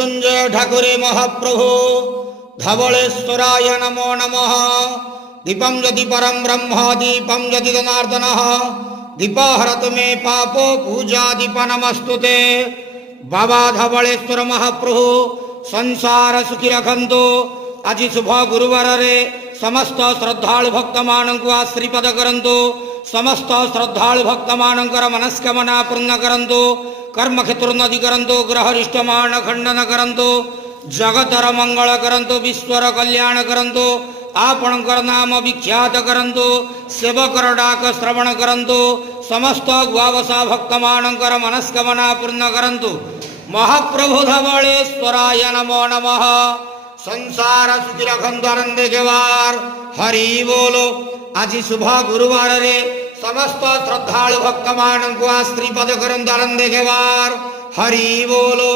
मृत्युंजय ठाकुरे महाप्रभु धवलेश्वराय नमो नमः। दीपं यदि परं ब्रह्म दीपं यदि जनार्दनः दीपहरतु मे पापो पूजा दीप नमस्तुते। बाबा धवलेश्वर महाप्रभु संसार सुखी रखंतु। आज शुभ गुरुवार रे समस्त श्रद्धालु भक्त मानक आशीर्वाद करंतु। समस्त श्रद्धालु भक्त मानकर मनस्कामना पूर्ण करंतु। कर्म क्षेत्रोन्नति करंतु। ग्रहरिष्ट मान खंडन करंतु। जगतर मंगल करंतु। विश्वर कल्याण करंतु। आपणकर नाम विख्यात करंतु। सेवकर डाक श्रवण करंतु। समस्त द्वावसा भक्त मानकर मनस्कामना पूर्ण करंतु। महाप्रभु धवलेश्वराय नमो नमः। संसार सुखी रखंतु आनंदे केवार हरि बोलो। आज शुभ गुरुवार रे समस्त श्रद्धालु भक्त मानक आशीर्वाद करंतु आनंदे केवार हरि बोलो।